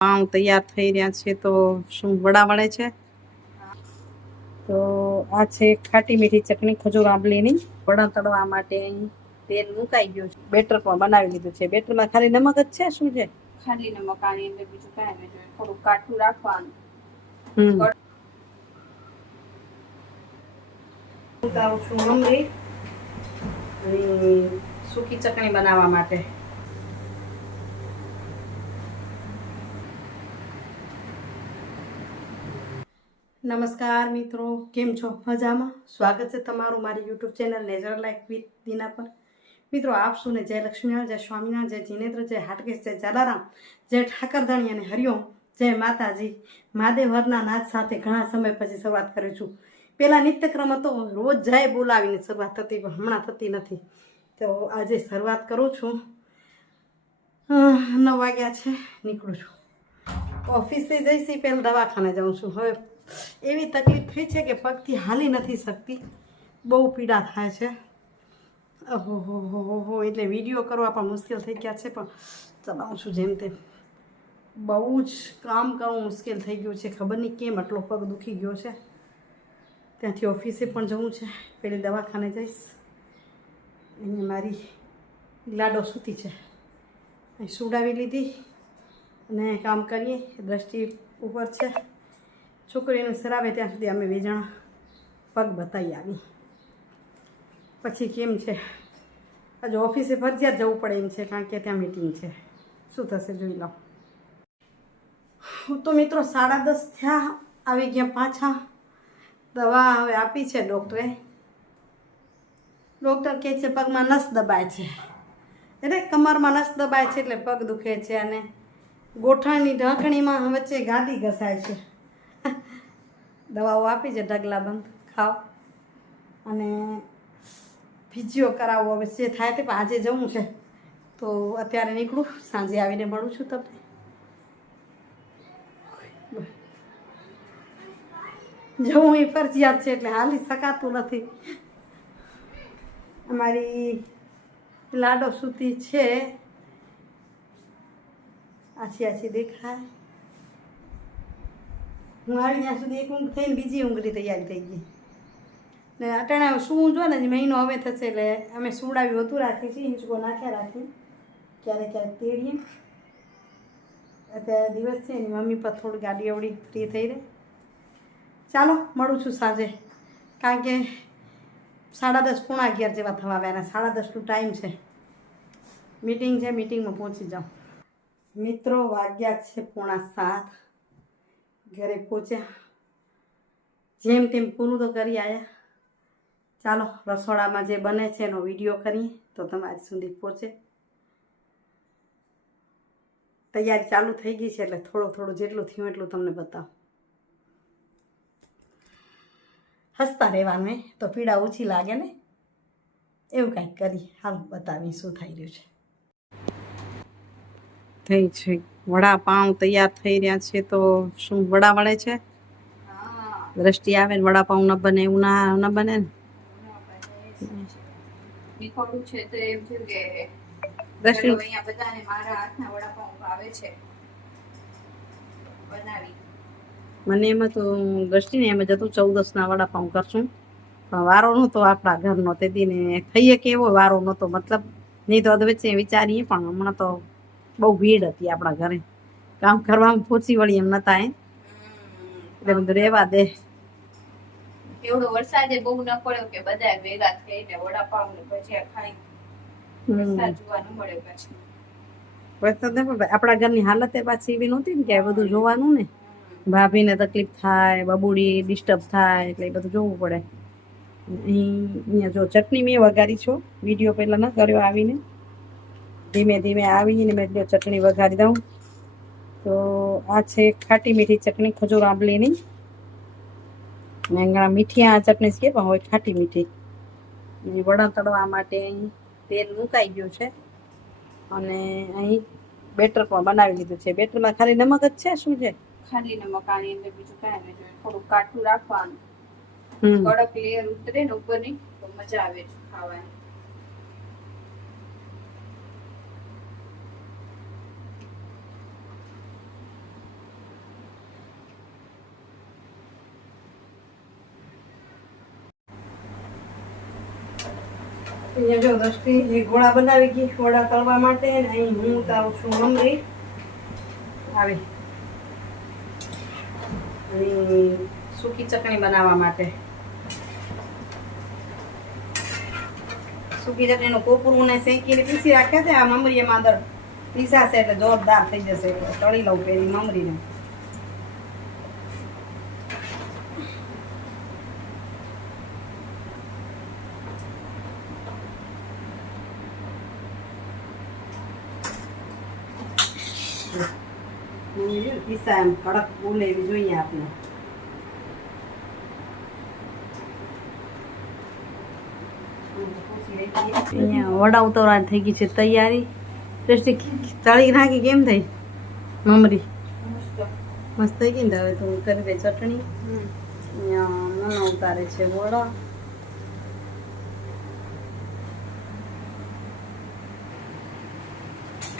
પાઉં તૈયાર થઈ રહ્યા છે તો શું વડા વળે છે તો આ છે ખાટી મીઠી ચટણી ખજૂર આંબલીની વડા તળવા માટે અહીં તેલ મુકાઈ ગયું છે બેટર પણ બનાવી લીધું છે બેટરમાં ખાલી નમક જ છે શું છે ખાલી નમક આની અંદર બીજું કાંઈ નહીં જોઈએ થોડું કાઠું રાખવાનું ઉતારું છું મમરી અને સૂકી ચટણી બનાવવા માટે નમસ્કાર મિત્રો, કેમ છો? મજામાં? સ્વાગત છે તમારું મારી YouTube channel Nature Life with Dina પર. મિત્રો આપ સૌને જય લક્ષ્મીનારાયણ, જય સ્વામિનારાયણ, જય જીનેન્દ્ર, જય હાટકેશ, જય જલારામ, જય ઠાકરધણી અને હરિઓમ, જય માતાજી. મહાદેવ હરના નાદ સાથે ઘણા સમય પછી શરૂઆત કરું છું. પહેલાં નિત્યક્રમ હતો, રોજ જાય બોલાવીને શરૂઆત થતી, પણ હમણાં થતી નથી. તો આજે શરૂઆત કરું છું. 9 વાગ્યા છે, નીકળું છું. ઓફિસે જઈશી, પહેલાં દવાખાને જાઉં છું. હવે એવી તકલીફ થઈ છે કે પગથી હાલી નથી શકતી, બહુ પીડા થાય છે. ઓહો એટલે વિડીયો કરવા પણ મુશ્કેલ થઈ ગયા છે, પણ ચલાવું છું જેમ તેમ. બહુ જ કામ કરવું મુશ્કેલ થઈ ગયું છે, ખબર નહીં કેમ આટલો પગ દુખી ગયો છે. ત્યાંથી ઓફિસે પણ જવું છે, પેલી દવાખાને જઈશ. અહીંયા મારી લાડો સૂતી છે, અહીં સુડાવી લીધી અને કામ કરીએ. દ્રષ્ટિ ઉપર છે, છોકરીનું સરાવે ત્યાં સુધી અમે 2 જણા પગ બતાવી આવી. પછી કેમ છે, આજે ઓફિસે ફરજિયાત જવું પડે એમ છે, કારણ કે ત્યાં મીટિંગ છે. શું થશે જોઈ લો. હું તો મિત્રો 10:30 થયા, આવી ગયા પાછા. દવા હવે આપી છે ડૉક્ટરે. ડૉક્ટર કહે છે પગમાં નસ દબાય છે, એટલે કમરમાં નસ દબાય છે એટલે પગ દુખે છે, અને ગોઠણની ઢાંકણીમાં વચ્ચે ગાદી ઘસાય છે. દવાઓ આપી છે, ઢગલા બંધ ખાઓ અને ફિઝિયો કરાવવો. હવે જે થાય તે આજે જવું છે, તો અત્યારે નીકળું, સાંજે આવીને મળું છું તમને. જવું એ ફરજિયાત છે, એટલે હાલી શકાતું નથી. અમારી લાડો સૂતી છે, આછી દેખાય. હું આવી ત્યાં સુધી એક ઊંઘ થઈને બીજી ઊંઘની તૈયારી થઈ ગઈ. ને અટાણા શું જો ને મહિનો હવે થશે, એટલે અમે સુવડાવી હોતું રાખીએ છીએ, હિંચકો નાખ્યા રાખીએ, ક્યારેક તેડીએ. અત્યારે દિવસ છે, એની મમ્મી પર થોડી ગાડી અવડી ફ્રી થઈ રહે. ચાલો મળું છું સાંજે, કારણ કે 10:30 પોણા 11 જેવા થવા આવ્યા. 10:30નો ટાઈમ છે, મીટિંગ છે, મીટિંગમાં પહોંચી જાઉં. મિત્રો વાગ્યા છે 6:45, ઘરે પહોંચ્યા, જેમ તેમ પૂરું તો કરી આવ્યા. ચાલો રસોડામાં જે બને છે એનો વિડીયો કરીએ તો તમારી સુધી પહોંચે. તૈયારી ચાલુ થઈ ગઈ છે, એટલે થોડું જેટલું થયું એટલું તમને બતાવું. હસતા રહેવાનું તો પીડા ઓછી લાગે ને, એવું કંઈક કરી. હાલો બતાવી શું થઈ રહ્યું છે. થઈ છે વડાપાઉં તૈયાર થઈ રહ્યા છે તો શું વડા વળે છે? દ્રષ્ટિ આવે ને વડાપાઉં ન બને એવું ન બને ને. નીકળું છે તો એમ છે કે દ્રષ્ટિ અહીંયા બધાને મારા હાથના વડાપાઉં ભાવે છે, બનાવી. મને એમાં તો દ્રષ્ટિને એમ જ હતું 14:10ના વડાપાઉં કરશું, પણ વારો નહોતો આપણા ઘરનો. તે દીને ખાઈએ કે એવો વારો નહોતો, મતલબ નહીં તો અધવચ્ચે વિચારીએ, પણ હમણાં તો બહુ ભીડ હતી આપણા ઘરે, કામ કરવામાં પહોંચી વળી એમ નતા. એટલે બધું રહેવા દે. એવડો વરસાદે બહુ ન પડ્યો કે બધા ભેગા થઈને વડાપાઉં ને ભજીયા ખાઈ. વરસાદ જોવા ન મળે પછી. વરસાદ ન પડે. આપણા ઘરની હાલત એ પાછી એવી નહોતી ને કે બધું જોવાનું ને, ભાભીને તકલીફ થાય, બબુડી ડિસ્ટર્બ થાય, એટલે એ બધું જોવું પડે. અહીંયા જો ચટણી મેં વઘારી છો, વિડીયો પહેલાં ન કર્યો. આવીને ધીમે ધીમે આવીને મેં ચટણી વઘારી દઉં. તો આ છે ખાટી મીઠી ચટણી ખજૂર આંબલીની. મીઠી આ ચટણી છે, પણ હોય ખાટી મીઠી. વડા તળવા માટે અહીં તેલ મુકાઈ ગયું છે, અને અહીં બેટર પણ બનાવી લીધું છે. બેટરમાં ખાલી નમક જ છે શું છે? ખાલી નમક આની અંદર બીજું કાંઈ નહીં જોઈએ થોડું કાઠું રાખવાનું. કડક લેયર ઉતરે ને ઉપરની તો મજા આવે છે ખાવાની. અહીંયા જો દસ્તી એક ગોળા બનાવી ગઈ ગોળા તળવા માટે ને અહીં હું ઉતારું છું મમરી આવી અને સૂકી ચટણી બનાવવા માટે સૂકી ચટણીનું કોપરું ને શેકીને પીસી રાખ્યા છે આ મમરી એમાં અંદર પીસાશે એટલે જોરદાર થઈ જશે એટલે તળી લઉં પેલી મમરીને પીસા એમ કડક બોલે એવી જોઈએ આપણે અહીંયા વડા ઉતરવા થઈ ગઈ છે તૈયારી ટેસ્ટી તળી નાખી કેમ થઈ મમરી મસ્ત થઈ ગઈ ને હવે તો કરી દે ચટણી અહીંયા નાના ઉતારે છે વડા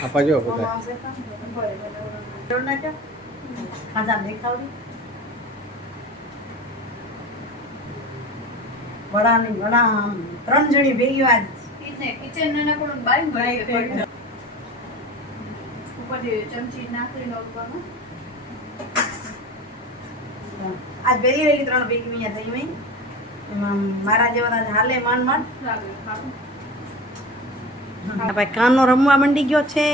આપા જો બધા ખાધા દેખાવડી વડાની વડા આમ 3 જણી ભેગી આજ કિચન નાનકડું બારી મળે ઉપર ચમચી નાખીને ઓલવાનું આજ વેલી વેલી 3 ભેગી અહીંયા થઈ મેં એમાં મારા જેવા હાલે માન માન ભાઈ કાનો રમવા મંડી ગયો છે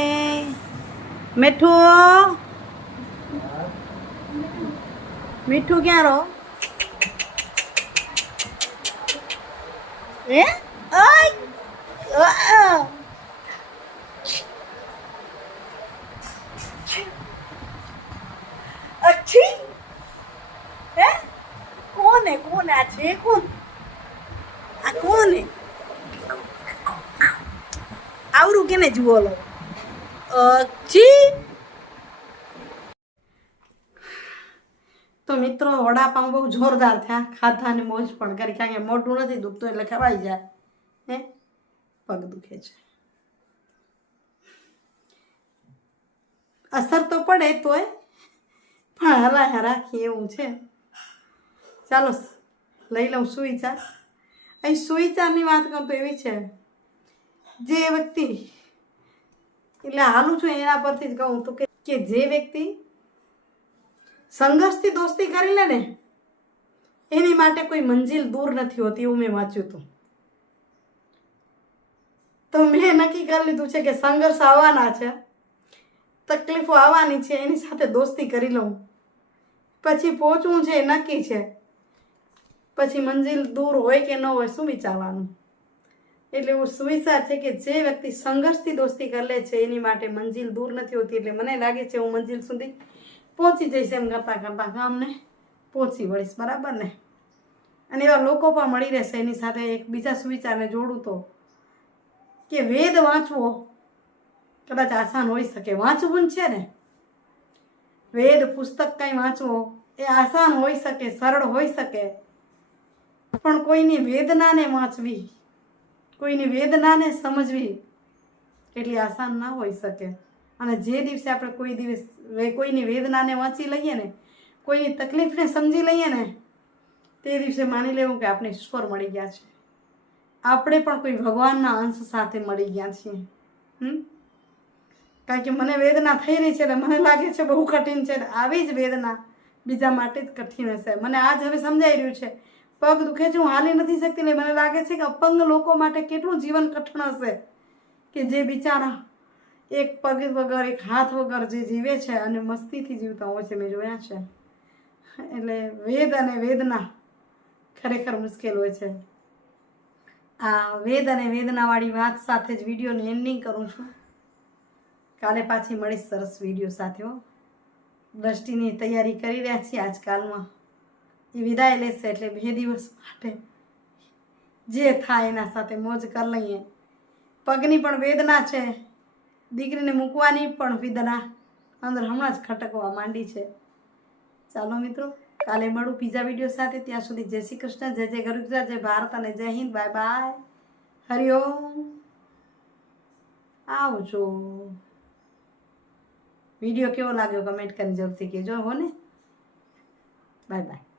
મીઠું મીઠું ક્યાં રહો એ અચ્છી હે કોને કોને આ છે કોણ આ કોને આવરું કેને જુઓ લો અચ્છી તો મિત્રો વડાપાઉં બહુ જોરદાર થયા ખાધા અને મોજ પણ કરી કારણ કે મોઢું નથી દુખતું એટલે ખવાઈ જાય હે પગ દુખે છે અસર તો પડે તોય પણ હલા રાખી એવું છે ચાલો લઈ લઉં સુવિચાર અહીં સુવિચારની વાત કરું તો એવી છે જે વ્યક્તિ એટલે હાલું છું એના પરથી જ કહું તો કે જે વ્યક્તિ સંઘર્ષથી દોસ્તી કરી લે ને એની માટે કોઈ મંજિલ દૂર નથી હોતી એવું મેં વાંચ્યું હતું તો મેં નક્કી કરી લીધું છે કે સંઘર્ષ આવવાના છે તકલીફો આવવાની છે એની સાથે દોસ્તી કરી લઉં પછી પહોંચવું છે એ નક્કી છે પછી મંજિલ દૂર હોય કે ન હોય શું વિચારવાનું એટલે એવું સુવિચાર છે કે જે વ્યક્તિ સંઘર્ષથી દોસ્તી કરી લે છે એની માટે મંજિલ દૂર નથી હોતી એટલે મને લાગે છે હું મંજિલ સુધી પહોંચી જઈશ એમ કરતાં કરતાં ગામને પહોંચી વળીશ બરાબર ને અને એવા લોકો પણ મળી રહેશે એની સાથે એક બીજા સુવિચારને જોડું તો કે વેદ વાંચવો કદાચ આસાન હોઈ શકે વાંચવું છે ને વેદ પુસ્તક કંઈ વાંચવો એ આસાન હોઈ શકે સરળ હોઈ શકે પણ કોઈની વેદનાને વાંચવી કોઈની વેદનાને સમજવી એટલી આસાન ના હોઈ શકે અને જે દિવસે આપણે કોઈની વેદનાને વાંચી લઈએ ને કોઈની તકલીફને સમજી લઈએ ને તે દિવસે માની લેવું કે આપણે ઈશ્વર મળી ગયા છે આપણે પણ કોઈ ભગવાનના અંશ સાથે મળી ગયા છીએ કારણ કે મને વેદના થઈ રહી છે એટલે મને લાગે છે બહુ કઠિન છે આવી જ વેદના બીજા માટે જ કઠિન હશે મને આજ હવે સમજાઈ રહ્યું છે પગ દુખે છે હું હાલી નથી શકતી ને મને લાગે છે કે અપંગ લોકો માટે કેટલું જીવન કઠણ હશે કે જે બિચારા એક પગ વગર એક હાથ વગર જે જીવે છે અને મસ્તીથી જીવતા હોય છે મેં જોયા છે એટલે વેદ અને વેદના ખરેખર મુશ્કેલ હોય છે આ વેદ અને વેદનાવાળી વાત સાથે જ વિડીયોની એન્ડિંગ કરું છું કાલે પાછી મળીશ સરસ વિડીયો સાથે દ્રષ્ટિની તૈયારી કરી રહ્યા છીએ આજકાલમાં એ વિદાય લેશે એટલે 2 દિવસ માટે જે થાય એના સાથે મોજ કરી લઈએ પગની પણ વેદના છે દીકરીને મૂકવાની પણ વેદના અંદર હમણાં જ ખટકવા માંડી છે ચાલો મિત્રો કાલે મળું બીજા વિડીયો સાથે ત્યાં સુધી જય શ્રી કૃષ્ણ જય જય ગુજરાત જય ભારત અને જય હિન્દ બાય બાય હરિઓમ આવજો વિડીયો કેવો લાગ્યો કમેન્ટ કરીને જરૂરથી કહેજો હો ને બાય બાય